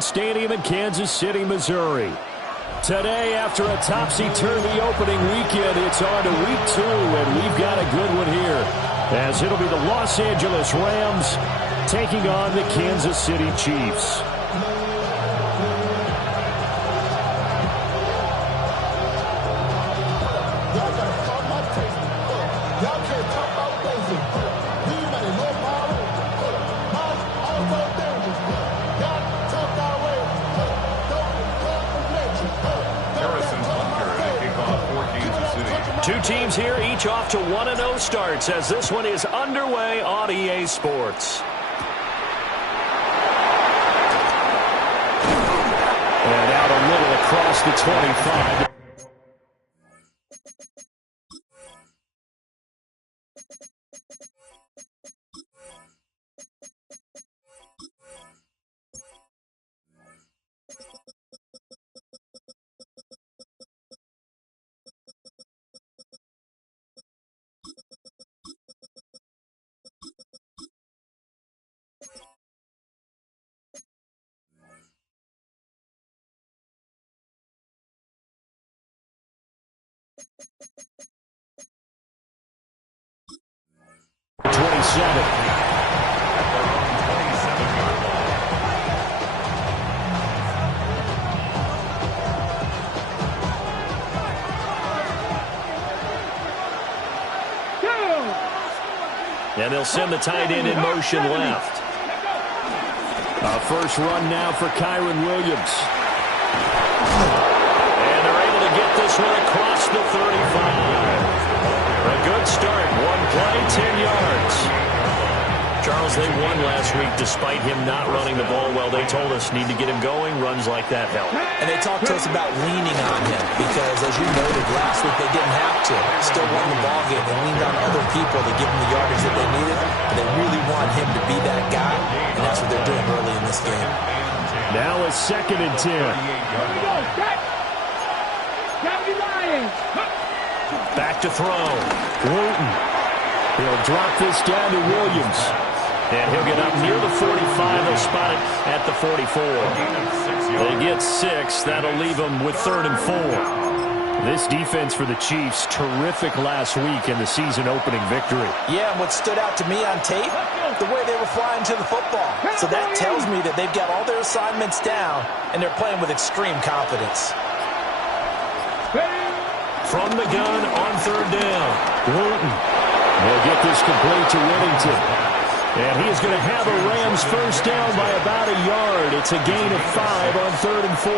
Stadium in Kansas City, Missouri. Today, after a topsy-turvy opening weekend, it's on to week 2, and we've got a good one here, as it'll be the Los Angeles Rams taking on the Kansas City Chiefs. Two teams here, each off to 1-0 starts as this one is underway on EA Sports. And out a little across the 25. And they'll send the tight end in motion left. A first run now for Kyron Williams. And they're able to get this one across the 35. A good start. One play, 10 yards. Charles, they won last week despite him not running the ball well. They told us need to get him going. Runs like that help. And they talked to us about leaning on him because, as you noted, last week they didn't have to. Still won the ball game. They leaned on other people to give them the yardage that they needed. And they really want him to be that guy, and that's what they're doing early in this game. Now a 2nd and 10. Back to throw. Wooten. He'll drop this down to Williams. And he'll get up near the 45. They'll spot it at the 44. They get 6. That'll leave them with 3rd and 4. This defense for the Chiefs, terrific last week in the season-opening victory. Yeah, and what stood out to me on tape, the way they were flying to the football. So that tells me that they've got all their assignments down, and they're playing with extreme confidence. From the gun on 3rd down. Wooten will get this complete to Whittington. And he is going to have a Rams first down by about a yard. It's a gain of 5 on 3rd and 4.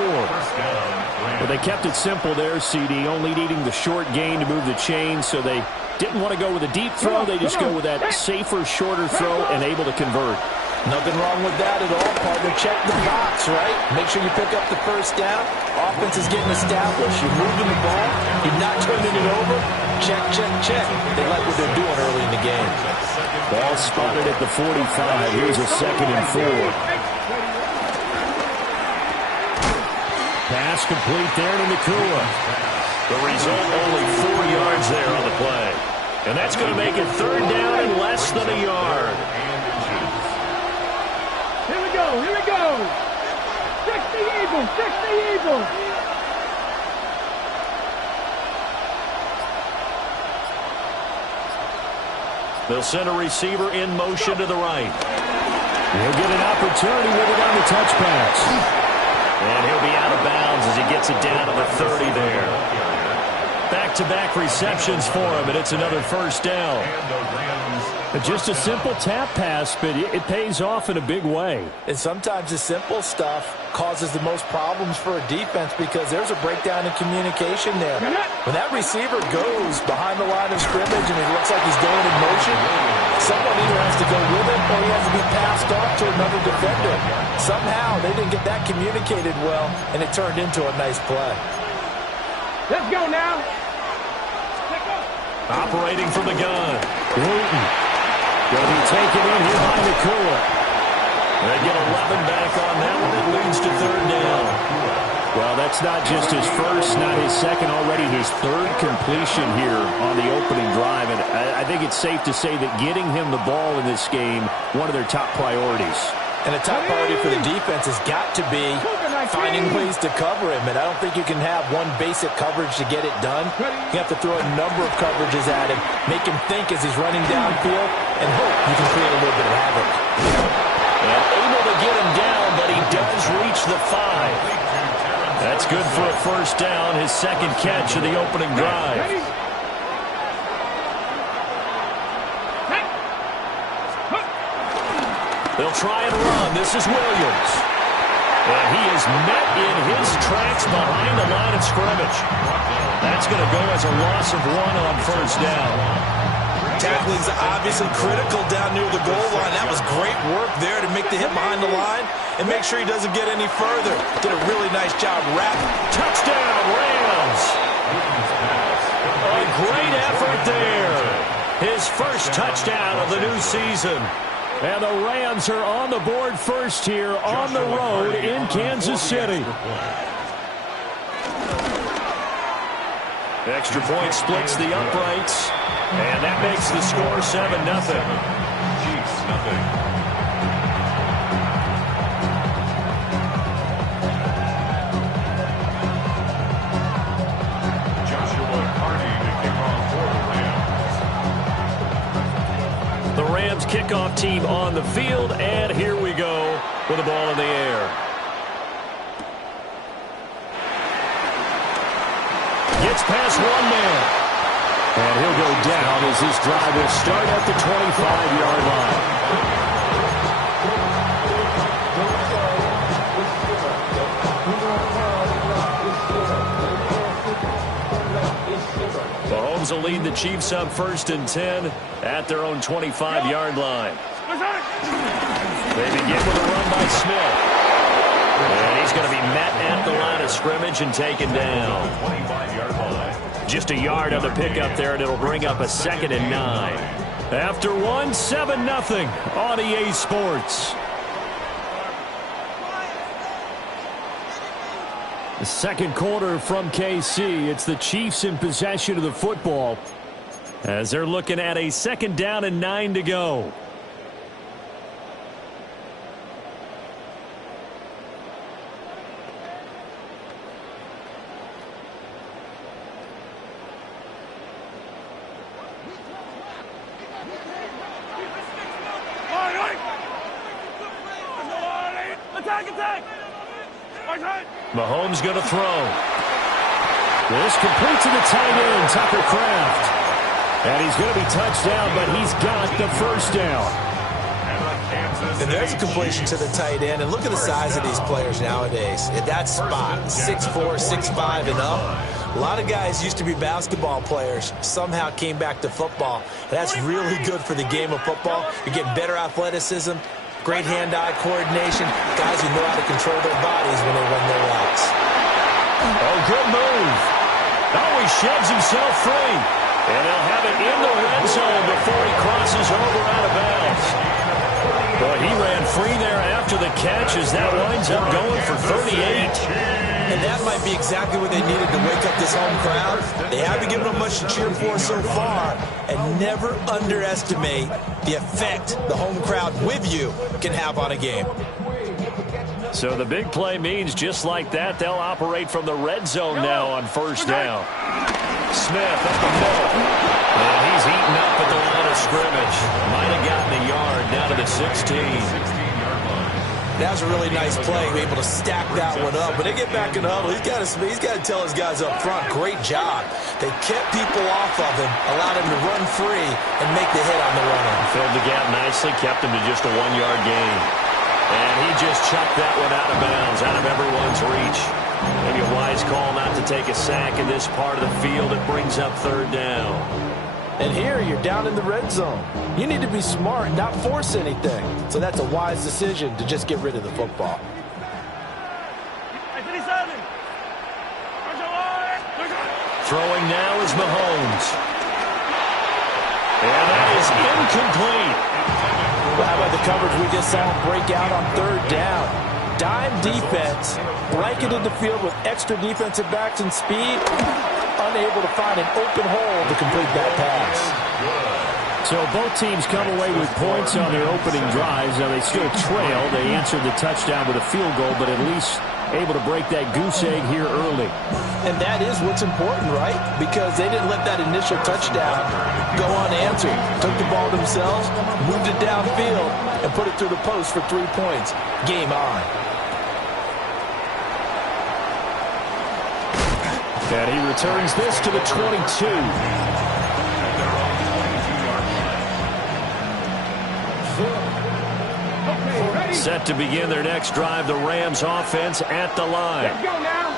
Well, they kept it simple there, CD, only needing the short gain to move the chains, so they didn't want to go with a deep throw. They just go with that safer, shorter throw and able to convert. Nothing wrong with that at all, partner. Check the box, right? Make sure you pick up the first down. Offense is getting established. You're moving the ball. You're not turning it over. Check, check, check. They like what they're doing early in the game. Ball spotted at the 45. Here's a 2nd and 4. Pass complete there to Nakua. The result, only 4 yards there on the play. And that's going to make it 3rd down and less than a yard. Here we go. Fix the evil. They'll send a receiver in motion to the right. He'll get an opportunity with it on the touch pass. And he'll be out of bounds as he gets it down to the 30 there. Back-to-back receptions for him, and it's another first down. Just a simple tap pass, but it pays off in a big way. And sometimes the simple stuff causes the most problems for a defense because there's a breakdown in communication there. When that receiver goes behind the line of scrimmage and it looks like he's going in motion, someone either has to go with him or he has to be passed off to another defender. Somehow they didn't get that communicated well, and it turned into a nice play. Let's go now. Operating from the gun. Wooten. Going to be taken in here by Nakua. They get 11 back on that one. It leads to 3rd down. Well, that's not just his first, not his second, already his 3rd completion here on the opening drive. And I think it's safe to say that getting him the ball in this game, one of their top priorities. And the top priority for the defense has got to be finding ways to cover him. And I don't think you can have one basic coverage to get it done. You have to throw a number of coverages at him, make him think as he's running downfield, and hope you can create a little bit of havoc. And able to get him down, but he does reach the 5. That's good for a first down, his second catch of the opening drive. They'll try and run. This is Williams. And he is met in his tracks behind the line of scrimmage. That's going to go as a loss of 1 on first down. Tackling's obviously critical down near the goal line. That was great work there to make the hit behind the line and make sure he doesn't get any further. Did a really nice job wrapping. Touchdown, Rams. A great effort there. His first touchdown of the new season. And the Rams are on the board first here on the road in Kansas City. Extra point splits the uprights. And that makes the score 7-0. The Rams kickoff team on the field, and here we go with the ball in the air. Gets past one man. And he'll go down as this drive will start at the 25-yard line. Mahomes will lead the Chiefs up 1st and 10 at their own 25-yard line. They begin with a run by Smith. And he's going to be met at the line of scrimmage and taken down. 25-yard line. Just a yard on the pickup there, and it'll bring up a 2nd and 9. After 7-0 on EA Sports. The second quarter from KC. It's the Chiefs in possession of the football as they're looking at a 2nd down and 9 to go. Mahomes going to throw. This complete to the tight end, Tucker Kraft. And he's going to be touched down, but he's got the first down. And there's a completion to the tight end. And look at the size of these players nowadays. At that spot, 6'4", 6'5", and up. A lot of guys used to be basketball players, somehow came back to football. And that's really good for the game of football. You're getting better athleticism, great hand-eye coordination, guys who know how to control their bodies when they run their routes. Oh, good move. Oh, he sheds himself free. And they'll have it in the red zone before he crosses over out of bounds. But he ran free there after the catch as that winds up going for 38. And that might be exactly what they needed to wake up this home crowd. They haven't given them much to cheer for so far. And never underestimate the effect the home crowd with you can have on a game. So the big play means just like that, they'll operate from the red zone now on first down. Smith up the middle. And he's eaten up at the line of scrimmage. Might have gotten a yard down to the 16. That was a really nice play, able to stack that one up. When they get back in the huddle, he's got to tell his guys up front, great job. They kept people off of him, allowed him to run free and make the hit on the runner. Filled the gap nicely, kept him to just a 1-yard gain. And he just chucked that one out of bounds, out of everyone's reach. Maybe a wise call not to take a sack in this part of the field. It brings up 3rd down. And here you're down in the red zone. You need to be smart, not force anything. So that's a wise decision to just get rid of the football. Throwing now is Mahomes. And that is incomplete. Well, how about the coverage we just saw him break out on 3rd down? Dime defense, blanketed the field with extra defensive backs and speed, unable to find an open hole to complete that pass. So both teams come away with points on their opening drives. Now they still trail. They answered the touchdown with a field goal, but at least able to break that goose egg here early. And that is what's important, right? Because they didn't let that initial touchdown go unanswered. Took the ball themselves, moved it downfield, and put it through the post for 3 points. Game on. And he returns this to the 22. Set to begin their next drive, the Rams offense at the line. Let's go now.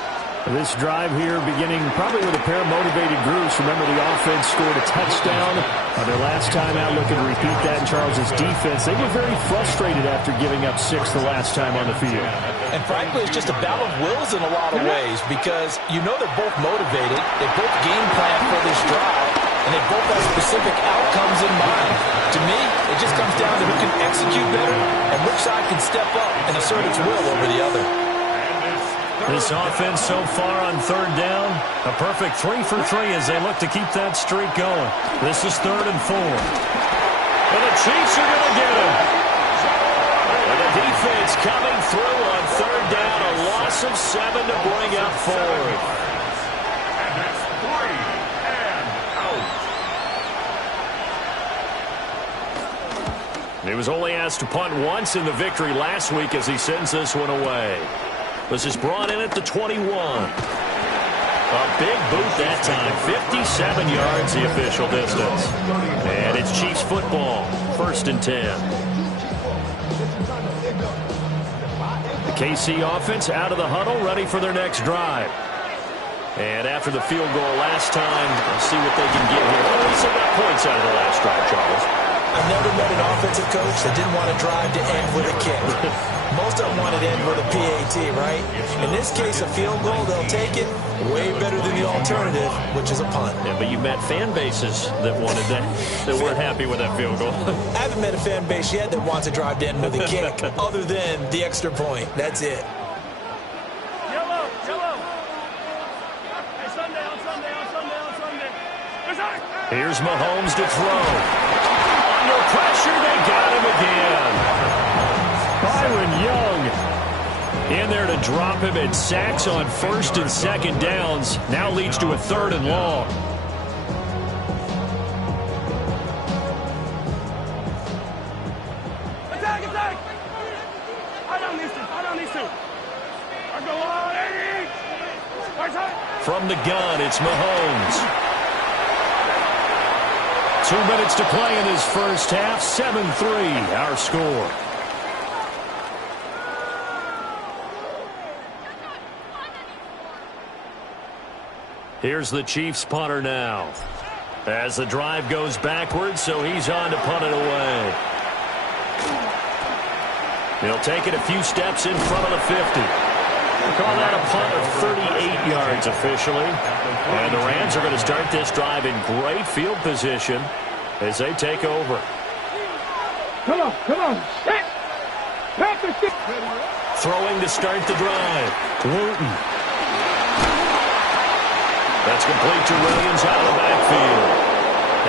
This drive here beginning probably with a pair of motivated groups. Remember, the offense scored a touchdown on their last time out, looking to repeat that in Charles's defense. They were very frustrated after giving up 6 the last time on the field. And frankly, it's just a battle of wills in a lot of ways because you know they're both motivated. They both game plan for this drive, and they both have specific outcomes in mind. To me, it just comes down to who can execute better and which side can step up and assert its will over the other. This offense so far on third down, a perfect 3 for 3 as they look to keep that streak going. This is 3rd and 4. And the Chiefs are going to get him. And the defense coming through on third down, a loss of 7 to bring up 4th. He was only asked to punt once in the victory last week as he sends this one away. This is brought in at the 21. A big boot that time. 57 yards the official distance. And it's Chiefs football. 1st and 10. The KC offense out of the huddle, ready for their next drive. And after the field goal last time, let's see what they can get here. At least they got points out of the last drive, Charles. I've never met an offensive coach that didn't want to drive to end with a kick. Most of them wanted to end with a PAT, right? In this case, a field goal, they'll take it. Way better than the alternative, which is a punt. Yeah, but you met fan bases that wanted that, that weren't happy with that field goal. I haven't met a fan base yet that wants to drive to end with a kick, other than the extra point. That's it. Yellow. Hey, Sunday. Here's Mahomes to throw. Under pressure, they got him again. Byron Young in there to drop him, and sacks on 1st and 2nd downs. Now leads to a 3rd and long. Attack! I don't need to. I go on, Eddie. From the gun, it's Mahomes. 2 minutes to play in this first half. 7-3, our score. Here's the Chiefs punter now. As the drive goes backwards, so he's on to punt it away. He'll take it a few steps in front of the 50. We'll call that a punt of 38 yards officially. And the Rams are going to start this drive in great field position as they take over. Come on. Set. Throwing to start the drive. Wooten. That's complete to Williams out of the backfield.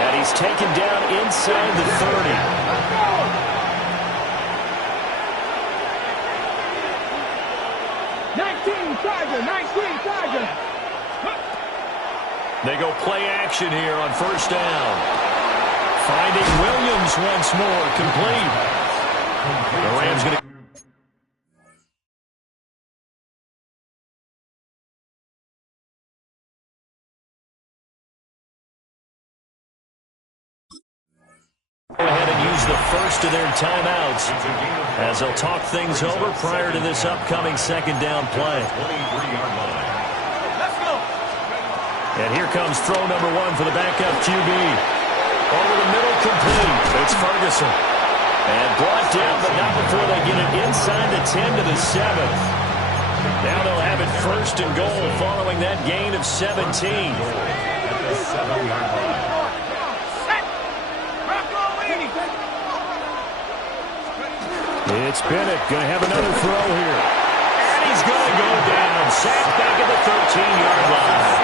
And he's taken down inside the 30. 19 Tiger. They go play action here on 1st down. Finding Williams once more, complete. The Rams going to... Go ahead and use the first of their timeouts as they'll talk things over prior to this upcoming 2nd down play. And here comes throw number 1 for the backup QB. Over the middle, complete. It's Ferguson. And brought down, but not before they get it inside the 10 to the 7th. Now they'll have it 1st and goal following that gain of 17. It's Bennett going to have another throw here. And he's going to go down. Sacked back at the 13-yard line.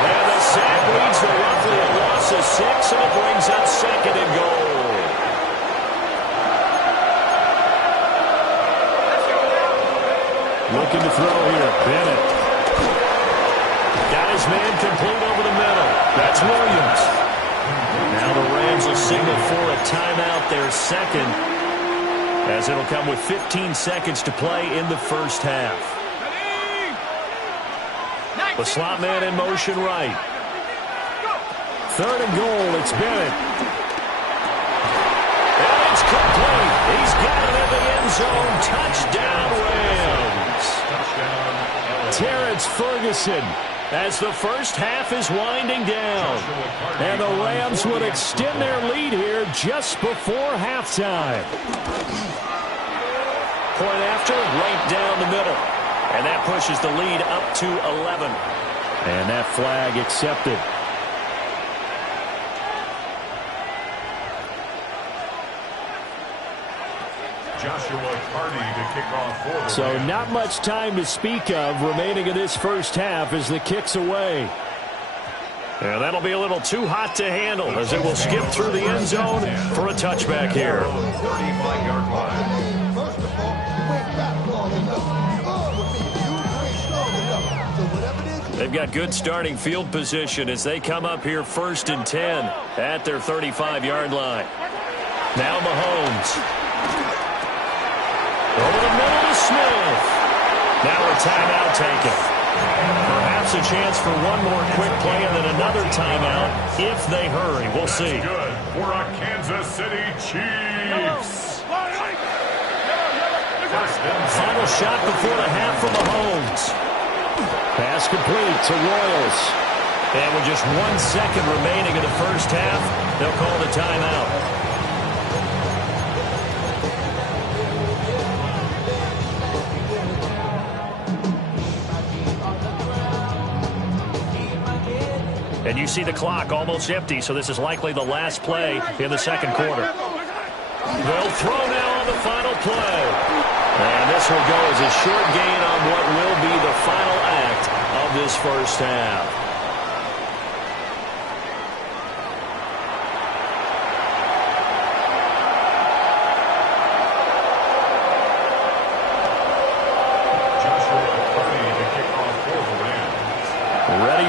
And the sack leads to roughly a loss of 6, and it brings up 2nd and goal. Looking to throw here. Bennett. Got his man complete over the middle. That's Williams. Now the Rams will signal for a timeout, their second, as it'll come with 15 seconds to play in the first half. The slot man in motion right. 3rd and goal, it's Bennett. And it's complete. He's got it in the end zone. Touchdown, Rams. Terrence Ferguson, as the first half is winding down. And the Rams would extend their lead here just before halftime. Point after, right down the middle. And that pushes the lead up to 11. And that flag accepted. So not much time to speak of remaining in this first half as the kick's away. And that'll be a little too hot to handle as it will skip through the end zone for a touchback here. They've got good starting field position as they come up here 1st and 10 at their 35-yard line. Now Mahomes. Over the middle to Smith. Now a timeout taken. Perhaps a chance for one more quick play and then another timeout if they hurry. We'll see. Good for a Kansas City Chiefs. Final shot before the half from Mahomes. Pass complete to Royals. And with just 1 second remaining in the first half, they'll call the timeout. And you see the clock almost empty, so this is likely the last play in the second quarter. They'll throw now on the final play. And this will go as a short gain on what will be the final act of this first half.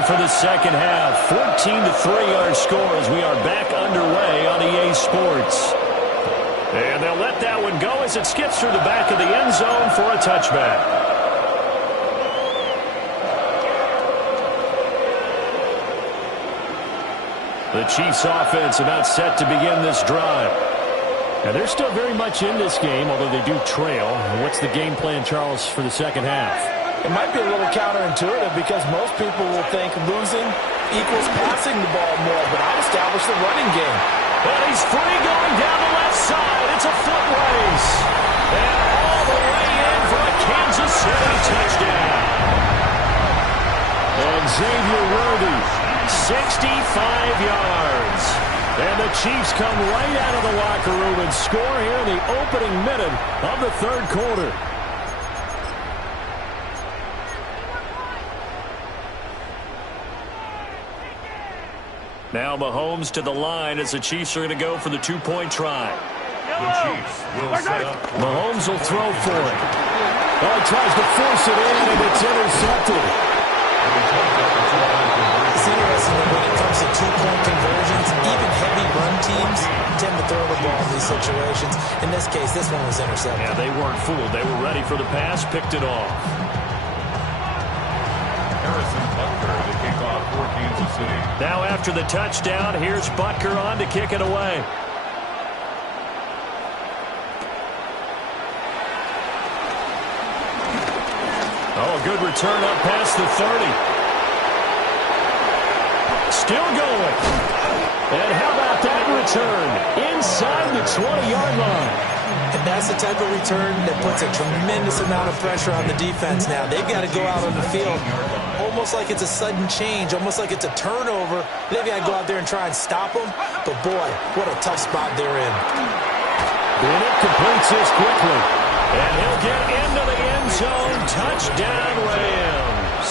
For the second half, 14-3 our score as we are back underway on EA Sports. And they'll let that one go as it skips through the back of the end zone for a touchback. The Chiefs offense about set to begin this drive. And they're still very much in this game, although they do trail. What's the game plan, Charles, for the second half? It might be a little counterintuitive because most people will think losing equals passing the ball more, but I'll establish the running game. And he's free going down the left side. It's a foot race. And all the way in for a Kansas City touchdown. And Xavier Worthy, 65 yards. And the Chiefs come right out of the locker room and score here in the opening minute of the third quarter. Now Mahomes to the line as the Chiefs are going to go for the two-point try. The Chiefs will set up. Mahomes will throw for it. Oh, he tries to force it in, and it's intercepted. It's interesting that when it comes to two-point conversions, even heavy run teams tend to throw the ball in these situations. In this case, this one was intercepted. Yeah, they weren't fooled. They were ready for the pass, picked it off. Now after the touchdown, here's Butker on to kick it away. Oh, a good return up past the 30. Still going. And how about that return? Inside the 20-yard line. And that's the type of return that puts a tremendous amount of pressure on the defense now. They've got to go out on the field almost like it's a sudden change, almost like it's a turnover. They've got to go out there and try and stop them. But, boy, what a tough spot they're in. Bennett completes this quickly. And he'll get into the end zone. Touchdown, Rams.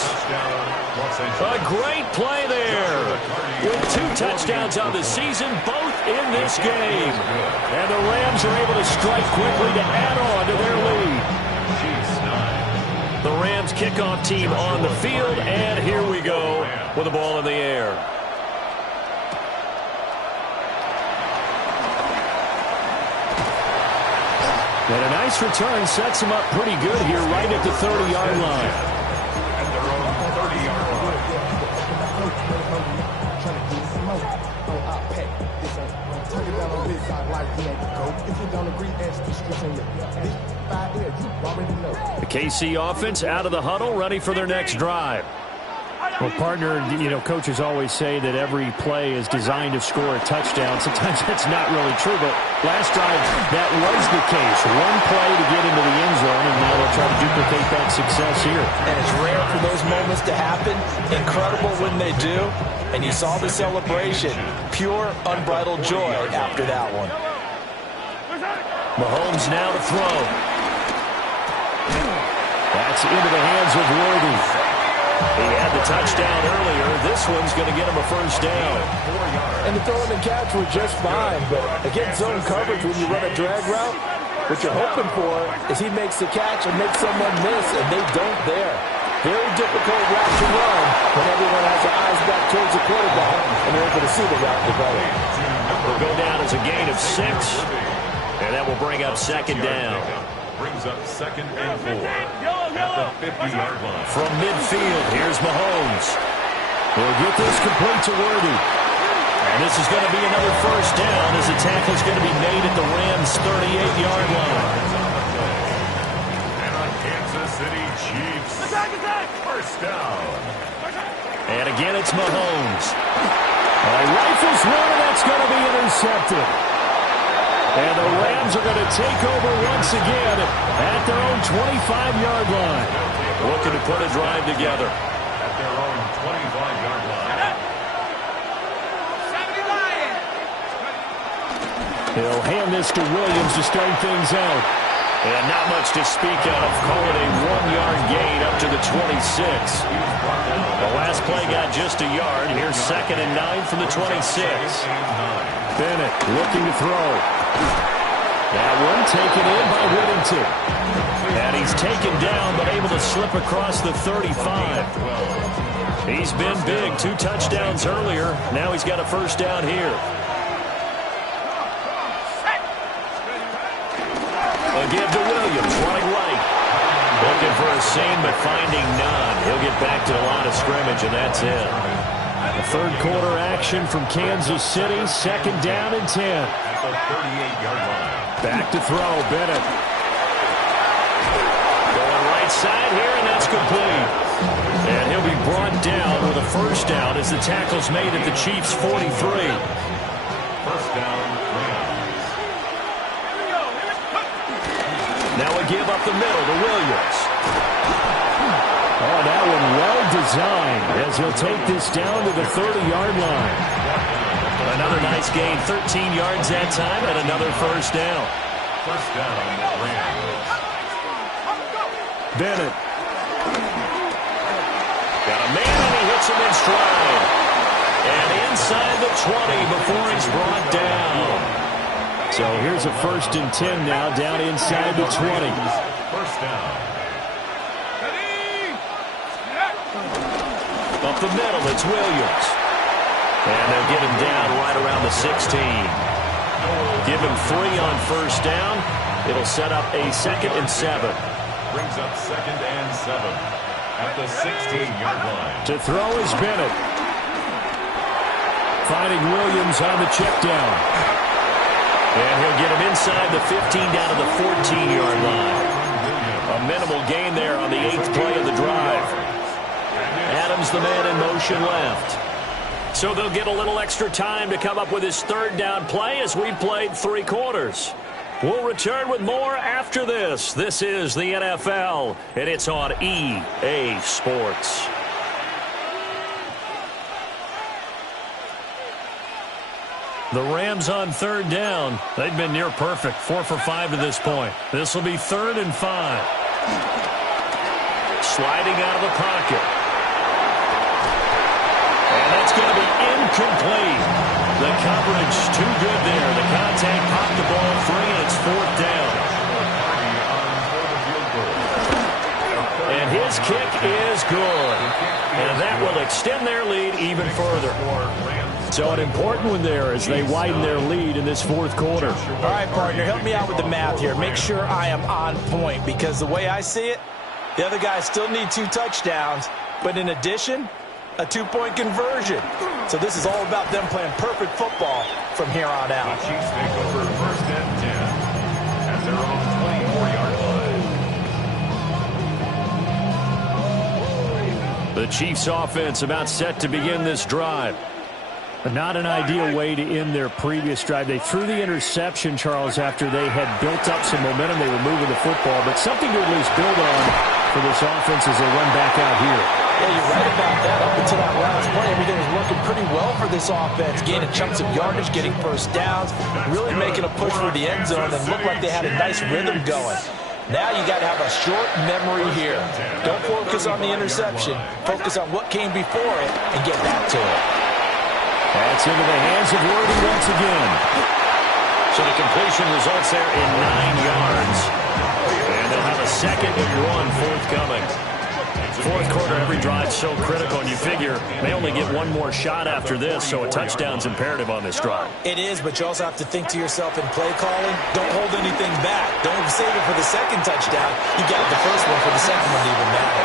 A great play there. With 2 touchdowns on the season, both in this game. And the Rams are able to strike quickly to add on to their lead. The Rams kickoff team on the field, and here we go with the ball in the air. And a nice return sets him up pretty good here right at the 30-yard line. At their own 30-yard line. The KC offense out of the huddle, ready for their next drive. Well, partner, coaches always say that every play is designed to score a touchdown. Sometimes that's not really true, but last drive, that was the case. One play to get into the end zone, and now they'll try to duplicate that success here. And it's rare for those moments to happen. Incredible when they do. And you saw the celebration. Pure, unbridled joy after that one. Mahomes now to throw. That's into the hands of Worthy. He had the touchdown earlier. This one's going to get him a first down. And the throw and the catch were just fine. But against zone coverage, when you run a drag route, what you're hoping for is he makes the catch and makes someone miss, and they don't there. Very difficult route to run when everyone has their eyes back towards the quarterback and they're able to see the route develop. Will go down as a gain of 6, and that will bring up second down. Brings up 2nd and 4 at the 50-yard line. From midfield, here's Mahomes. He'll get this complete to Worthy. And this is going to be another first down as the tackle is going to be made at the Rams' 38-yard line. And a Kansas City Chiefs first down. And again, it's Mahomes. Rifles one, and that's going to be intercepted. And the Rams are going to take over once again at their own 25-yard line. Looking to put a drive together. At their own 25-yard line. He'll hand this to Williams to start things out. And not much to speak of. Call it a 1-yard gain up to the 26. The last play got just a yard. Here's 2nd and 9 from the 26. Bennett looking to throw. That one taken in by Whittington. And he's taken down but able to slip across the 35. He's been big. 2 touchdowns earlier. Now he's got a first down here. Again to Williams, running right. Looking for a seam, but finding none. He'll get back to the line of scrimmage, and that's it. The third quarter action from Kansas City. 2nd down and 10. At the 38-yard line. Back to throw, Bennett. Going right side here, and that's complete. And he'll be brought down with a first down as the tackle's made at the Chiefs' 43. First down, Rams. Now a give up the middle to Williams. Oh, that one well designed as he'll take this down to the 30-yard line. Another nice gain, 13 yards that time, and another first down. First down, Rams. Bennett. Got a man, and he hits him in stride. And inside the 20 before he's brought down. So here's a 1st and 10 now, down inside the 20. First down. Up the middle, it's Williams. And they'll get him down right around the 16. Give him 3 on first down. It'll set up a 2nd and 7. Brings up 2nd and 7 at the 16-yard line. To throw is Bennett. Finding Williams on the check down. And he'll get him inside the 15 down to the 14-yard line. A minimal gain there on the 8th play of the drive. Adams, the man in motion left. So they'll get a little extra time to come up with his 3rd down play as we played 3 quarters. We'll return with more after this. This is the NFL, and it's on EA Sports. The Rams on 3rd down. They've been near perfect, 4 for 5 to this point. This will be 3rd and 5. Sliding out of the pocket. that's going to be incomplete. The coverage too good there. The contact popped the ball free, and it's fourth down. And his kick is good. And that will extend their lead even further. So an important one there as they widen their lead in this fourth quarter. All right, partner, help me out with the math here. Make sure I am on point, because the way I see it, the other guys still need 2 touchdowns, but in addition, a 2-point conversion. So this is all about them playing perfect football from here on out. The Chiefs take over first and 10 at their own 24-yard line. The Chiefs offense about set to begin this drive. But not an ideal way to end their previous drive. They threw the interception, Charles, after they had built up some momentum. They were moving the football, but something to at least build on for this offense as they run back out here. Yeah, you're right about that. Up until that last play, everything was working pretty well for this offense. Gaining chunks of yardage, getting first downs, really making a push for the end zone, and looked like they had a nice rhythm going. Now you got to have a short memory here. Don't focus on the interception. Focus on what came before it and get back to it. That's into the hands of Worthy once again. So the completion results there in 9 yards. And they'll have a 2nd and 1 forthcoming. Fourth quarter, every drive so critical, and you figure they only get one more shot after this, so a touchdown's imperative on this drive. It is, but you also have to think to yourself in play calling, don't hold anything back. Don't save it for the second touchdown. You got the first one for the second one to even matter.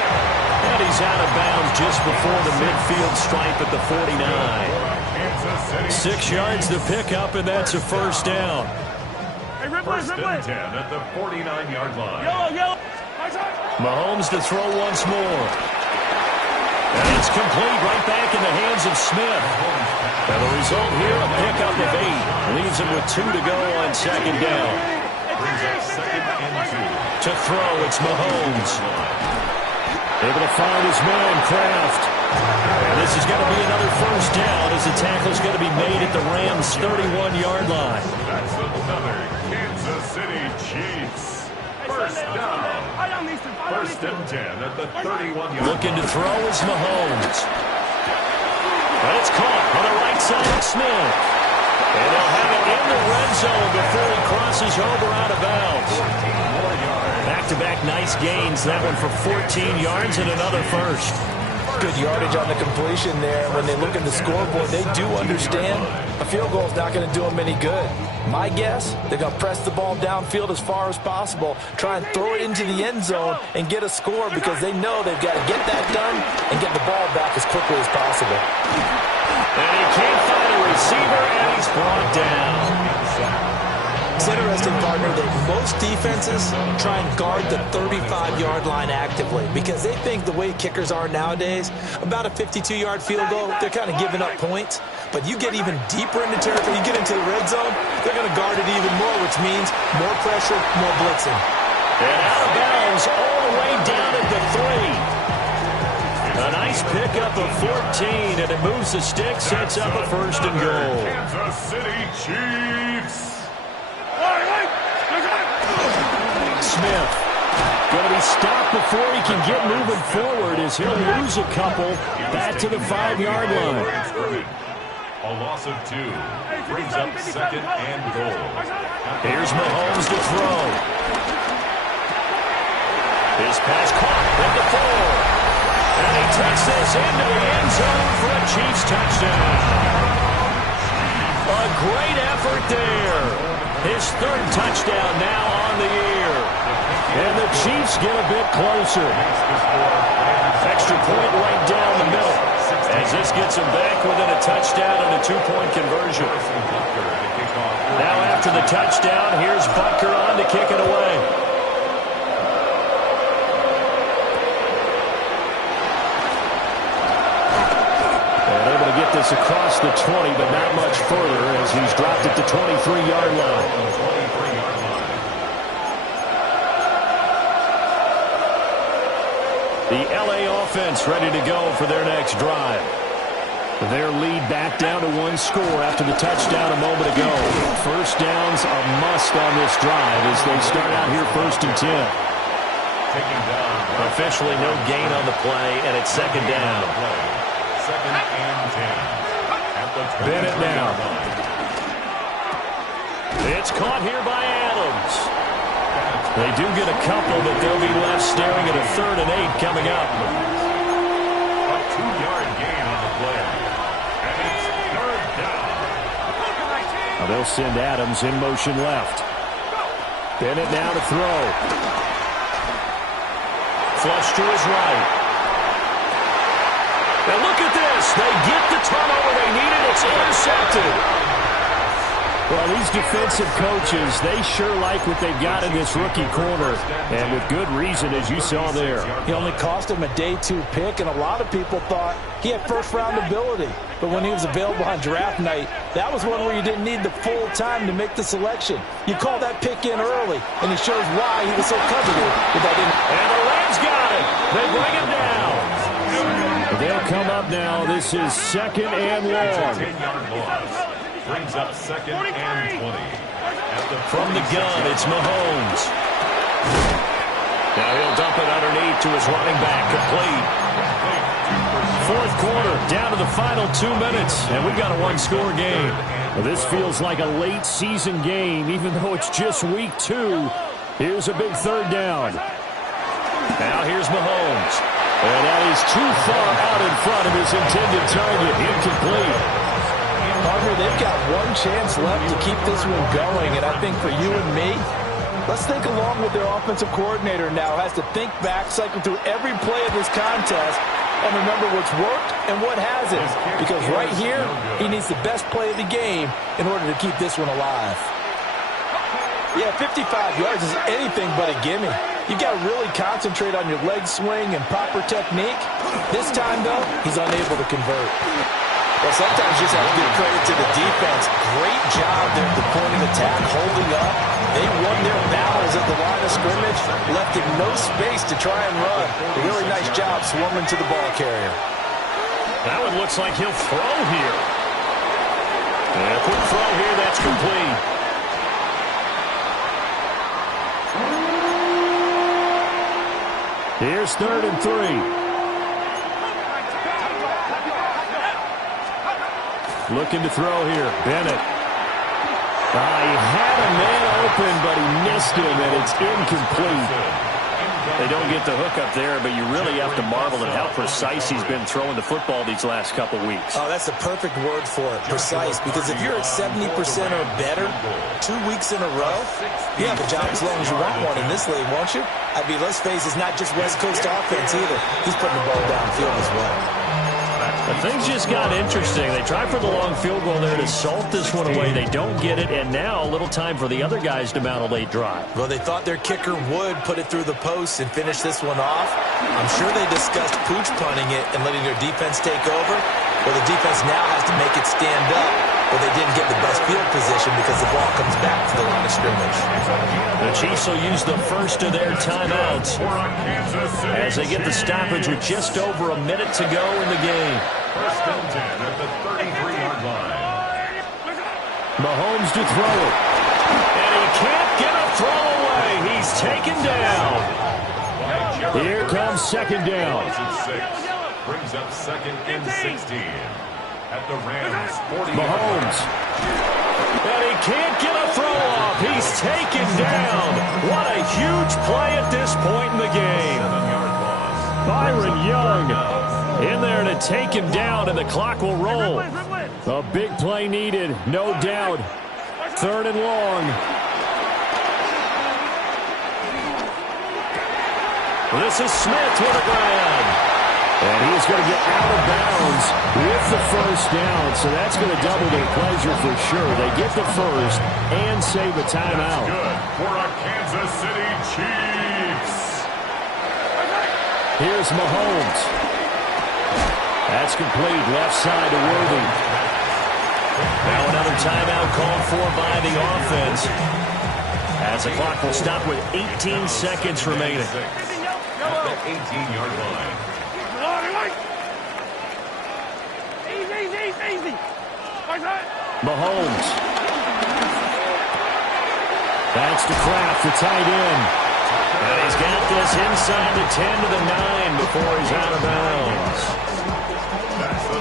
And he's out of bounds just before the midfield stripe at the 49. 6 yards to pick up, and that's a first down. Hey, First and 10 at the 49-yard line. Yellow. Mahomes to throw once more. And it's complete right back in the hands of Smith. And the result here, a pickup of 8. Leaves him with 2 to go on second down. Brings up 2nd and 2. To throw, it's Mahomes. Able to find his man, Kraft. And this is going to be another first down as the tackle's going to be made at the Rams' 31-yard line. That's another Kansas City Chiefs. First down. First and 10 at the 31-yard line. Looking to throw is Mahomes. And it's caught on the right side of Smith. And they'll have it in the red zone before he crosses over out of bounds. Back-to-back nice gains. That one for 14 yards and another first. Good yardage on the completion there. When they look at the scoreboard, they do understand a field goal is not going to do them any good. My guess, they're going to press the ball downfield as far as possible, try and throw it into the end zone and get a score, because they know they've got to get that done and get the ball back as quickly as possible. And he can't find a receiver, and he's brought down. It's interesting, partner, that most defenses try and guard the 35-yard line actively, because they think the way kickers are nowadays, about a 52-yard field goal, they're kind of giving up points. But you get even deeper into territory, you get into the red zone, they're going to guard it even more, which means more pressure, more blitzing. And out of bounds all the way down at the 3. A nice pickup of 14, and it moves the stick, sets up a first and goal. Kansas City Chiefs. Smith going to be stopped before he can get moving forward as he'll lose a couple back to the 5-yard line. A loss of 2 brings up 2nd and goal. Here's Mahomes to throw. His pass caught at the 4. And he takes this into the end zone for a Chiefs touchdown. A great effort there. His 3rd touchdown now on the year. And the Chiefs get a bit closer. Extra point right down the middle, as this gets them back within a touchdown and a 2-point conversion. Now after the touchdown, here's Butker on to kick it away. And able to get this across the 20, but not much further as he's dropped at the 23-yard line. The LA offense ready to go for their next drive. Their lead back down to 1 score after the touchdown a moment ago. First down's a must on this drive as they start out here 1st and 10. Taking down. Officially no gain on the play, and it's 2nd down. second and 10. At the 20 Bennett now. It's caught here by Adams. They do get a couple, but they'll be left staring at a 3rd and 8 coming up. A 2-yard gain on the play. And it's 3rd down. Now they'll send Adams in motion left. Bennett now to throw. Flush to his right. Now look at this. They get the turnover they needed. It's intercepted. Well, these defensive coaches, they sure like what they've got in this rookie corner, and with good reason, as you saw there. He only cost him a day 2 pick, and a lot of people thought he had first-round ability. But when he was available on draft night, that was one where you didn't need the full time to make the selection. You call that pick in early, and it shows why he was so coveted with that. And the Reds got it. They bring him down. They'll come up now. This is 2nd and long. 10-yard loss. Brings up 2nd and 20. From the gun, it's Mahomes. Now he'll dump it underneath to his running back, complete. 4th quarter, down to the final 2 minutes, and we've got a 1-score game. Well, this feels like a late season game, even though it's just week 2. Here's a big 3rd down. Now here's Mahomes. And that is too far out in front of his intended target. Incomplete. Partner, they've got one chance left to keep this one going, and I think for you and me, let's think along with their offensive coordinator now. Has to think back, cycle through every play of this contest, and remember what's worked and what hasn't. Because right here, he needs the best play of the game in order to keep this one alive. Yeah, 55 yards is anything but a gimme. You've got to really concentrate on your leg swing and proper technique. This time, though, he's unable to convert. Well, sometimes you just have to give credit to the defense. Great job there at the point of attack, holding up. They won their battles at the line of scrimmage, left him no space to try and run. A really nice job swarming to the ball carrier. That one looks like he'll throw here. And a quick throw here, that's complete. Here's 3rd and 3. Looking to throw here. Bennett. He had a man open, but he missed him, and it's incomplete. They don't get the hook up there, but you really have to marvel at how precise he's been throwing the football these last couple weeks. Oh, that's the perfect word for it, precise, because if you're at 70% or better 2 weeks in a row, you have a job as long as you want one in this league, won't you? I mean, let's face it, it's not just West Coast offense either. He's putting the ball downfield as well. But things just got interesting. They tried for the long field goal there to salt this one away. They don't get it, and now a little time for the other guys to mount a late drive. Well, they thought their kicker would put it through the post and finish this one off. I'm sure they discussed pooch punting it and letting their defense take over. Well, the defense now has to make it stand up, but they didn't get the best field position because the ball comes back to the line of scrimmage. The Chiefs will use the first of their timeouts as they get the stoppage with just over a minute to go in the game. 1st and 10 at the 33-yard line. Mahomes to throw it. And he can't get a throw away. He's taken down. Here comes 2nd down. Brings up 2nd and 16 at the Rams 40. Mahomes. And he can't get a throw off. He's taken down. What a huge play at this point in the game. 7-yard loss. Byron Young in there to take him down, and the clock will roll. A big play needed, no doubt. 3rd and long. This is Smith with a grab. And he is going to get out of bounds with the 1st down, so that's going to double their pleasure for sure. They get the 1st and save a timeout. Good for a Kansas City Chiefs. Here's Mahomes. That's complete, left side to Worthy. Now another timeout called for by the offense, as the clock will stop with 18 seconds remaining. At the 18-yard line. Easy. Mahomes. That's to Kraft, the tight end. And he's got this inside the 10 to the 9 before he's out of bounds.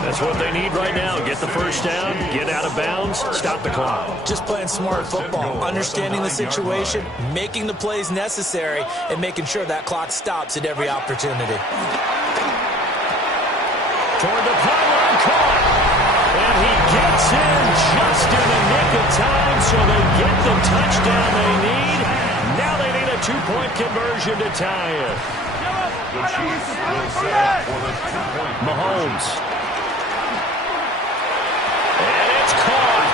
That's what they need right now. Get the first down, get out of bounds, stop the clock. Just playing smart football, understanding the situation, making the plays necessary, and making sure that clock stops at every opportunity. Toward the pylon, caught. And he gets in just in the nick of time, so they get the touchdown they need. Now they need a two-point conversion to tie it. The Chiefs will set up for the two-point Mahomes. And it's caught.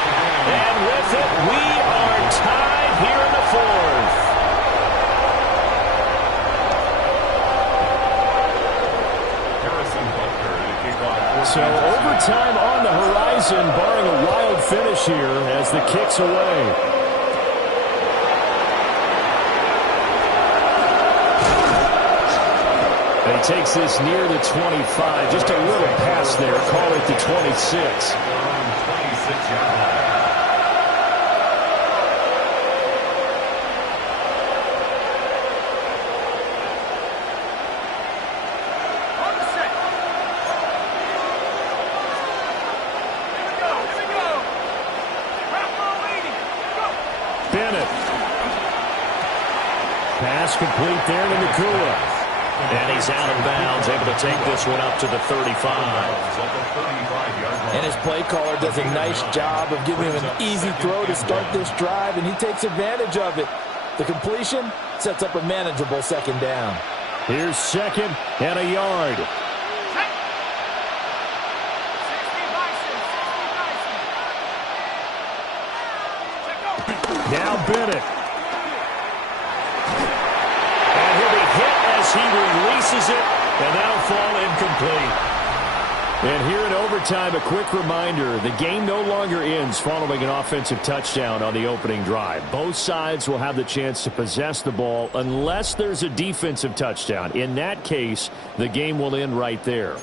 And with it, we are tied here in the fourth. So overtime on the horizon, barring a wild finish here as the kick's away. And he takes this near the 25. Just a little pass there. Call it the 26. 26-yard line. Pass complete there to Nakua. And he's out of bounds, able to take this one up to the 35. And his play caller does a nice job of giving him an easy throw to start this drive, and he takes advantage of it. The completion sets up a manageable second down. Here's second and a yard. Now Bennett. And he'll be hit as he releases it, and that'll fall incomplete. And here in overtime, a quick reminder, the game no longer ends following an offensive touchdown on the opening drive. Both sides will have the chance to possess the ball unless there's a defensive touchdown. In that case, the game will end right there.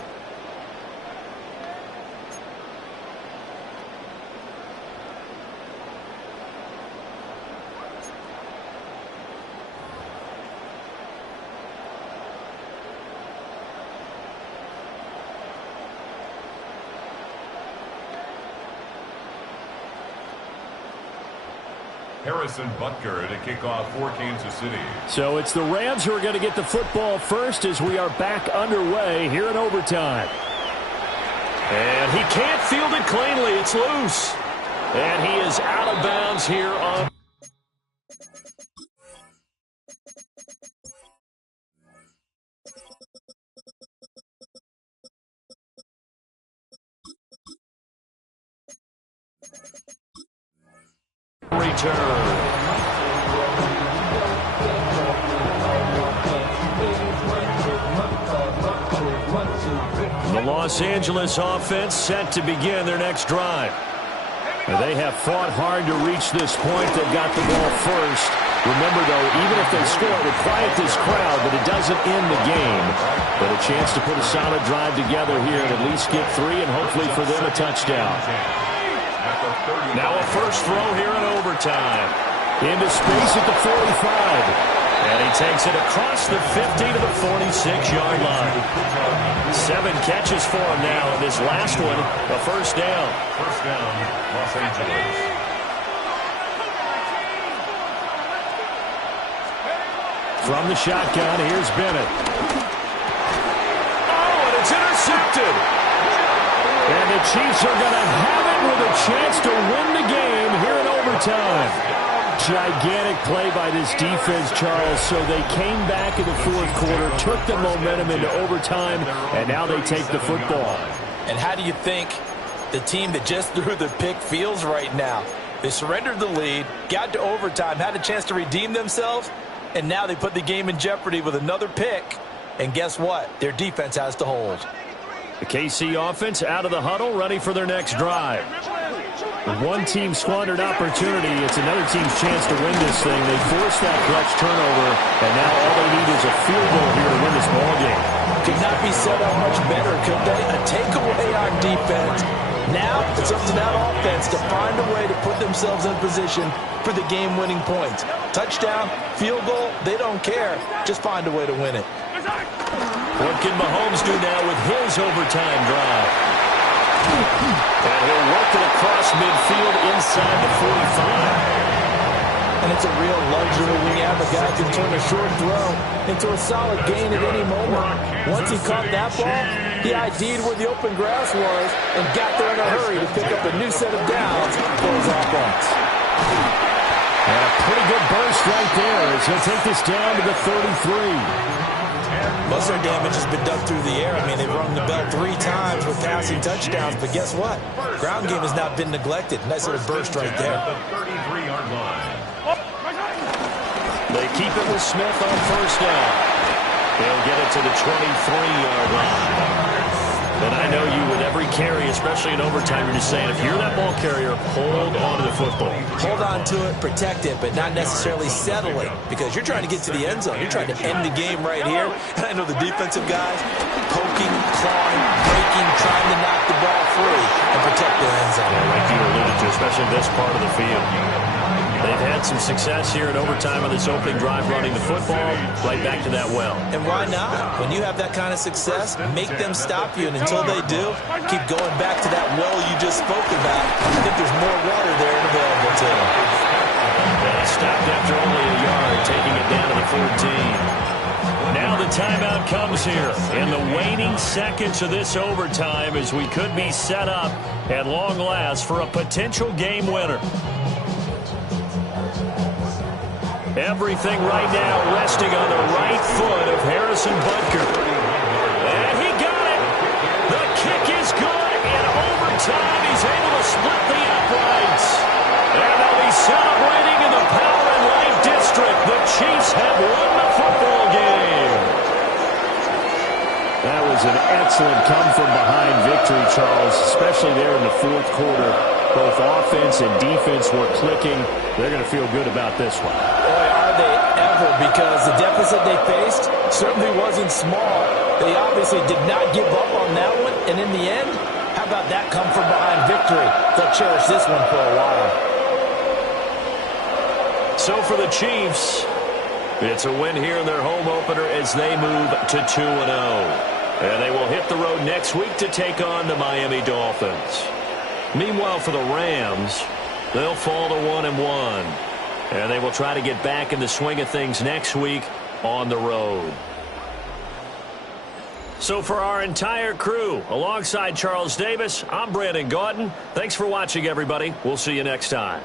Harrison Butker to kick off for Kansas City. So it's the Rams who are going to get the football first as we are back underway here in overtime. And he can't field it cleanly. It's loose. And he is out of bounds here on... return. The Los Angeles offense set to begin their next drive. They have fought hard to reach this point. They got the ball first. Remember, though, even if they score, it would quiet this crowd, but it doesn't end the game. But a chance to put a solid drive together here and at least get three and hopefully for them a touchdown. Now a first throw here in overtime. Into space at the 45. And he takes it across the 50 to the 46-yard line. 7 catches for him now, and this last one, a first down. First down, Los Angeles. From the shotgun, here's Bennett. Oh, and it's intercepted. And the Chiefs are going to have it with a chance to win the game here in overtime. Gigantic play by this defense, Charles. So they came back in the fourth quarter, took the momentum into overtime, and now they take the football. And how do you think the team that just threw the pick feels right now? They surrendered the lead, got to overtime, had a chance to redeem themselves, and now they put the game in jeopardy with another pick. And guess what? Their defense has to hold. The KC offense out of the huddle, ready for their next drive. With one team squandered opportunity, it's another team's chance to win this thing. They forced that clutch turnover, and now all they need is a field goal here to win this ball game. Could not be set up much better, could they? A takeaway on defense. Now it's up to that offense to find a way to put themselves in position for the game-winning points. Touchdown, field goal, they don't care. Just find a way to win it. What can Mahomes do now with his overtime drive? And he'll work it across midfield inside the 45. And it's a real luxury when you have a guy who can turn a short throw into a solid gain at any moment. Once he caught that ball, he ID'd where the open grass was and got there in a hurry to pick up a new set of downs for his offense. And a pretty good burst right there as he'll take this down to the 33. Most of their damage has been done through the air. I mean, they've rung the bell 3 times with passing touchdowns, but guess what? Ground game has not been neglected. Nice little burst right there. They keep it with Smith on first down. He'll get it to the 23-yard line. And I know you with every carry, especially in overtime, you're just saying, if you're that ball carrier, hold on to the football. Hold on to it, protect it, but not necessarily settle it, because you're trying to get to the end zone. You're trying to end the game right here. And I know the defensive guys poking, clawing, breaking, trying to knock the ball free and protect the end zone. Yeah, like you alluded to, especially this part of the field. They've had some success here in overtime on this opening drive running the football. Right back to that well. And why not? When you have that kind of success, make them stop you. And until they do, keep going back to that well you just spoke about. I think there's more water there and available to them. Stopped after only a yard, taking it down to the 14. Now the timeout comes here in the waning seconds of this overtime as we could be set up at long last for a potential game winner. Everything right now resting on the right foot of Harrison Butker. And he got it. The kick is good. In overtime, he's able to split the uprights. And they'll be celebrating in the Power and Light District. The Chiefs have won the football game. That was an excellent come-from-behind victory, Charles, especially there in the fourth quarter. Both offense and defense were clicking. They're going to feel good about this one. Boy, are they ever, because the deficit they faced certainly wasn't small. They obviously did not give up on that one, and in the end, how about that come-from-behind victory? They'll cherish this one for a while. So for the Chiefs, it's a win here in their home opener as they move to 2-0. And they will hit the road next week to take on the Miami Dolphins. Meanwhile, for the Rams, they'll fall to 1-1. And they will try to get back in the swing of things next week on the road. So for our entire crew, alongside Charles Davis, I'm Brandon Gaudin. Thanks for watching, everybody. We'll see you next time.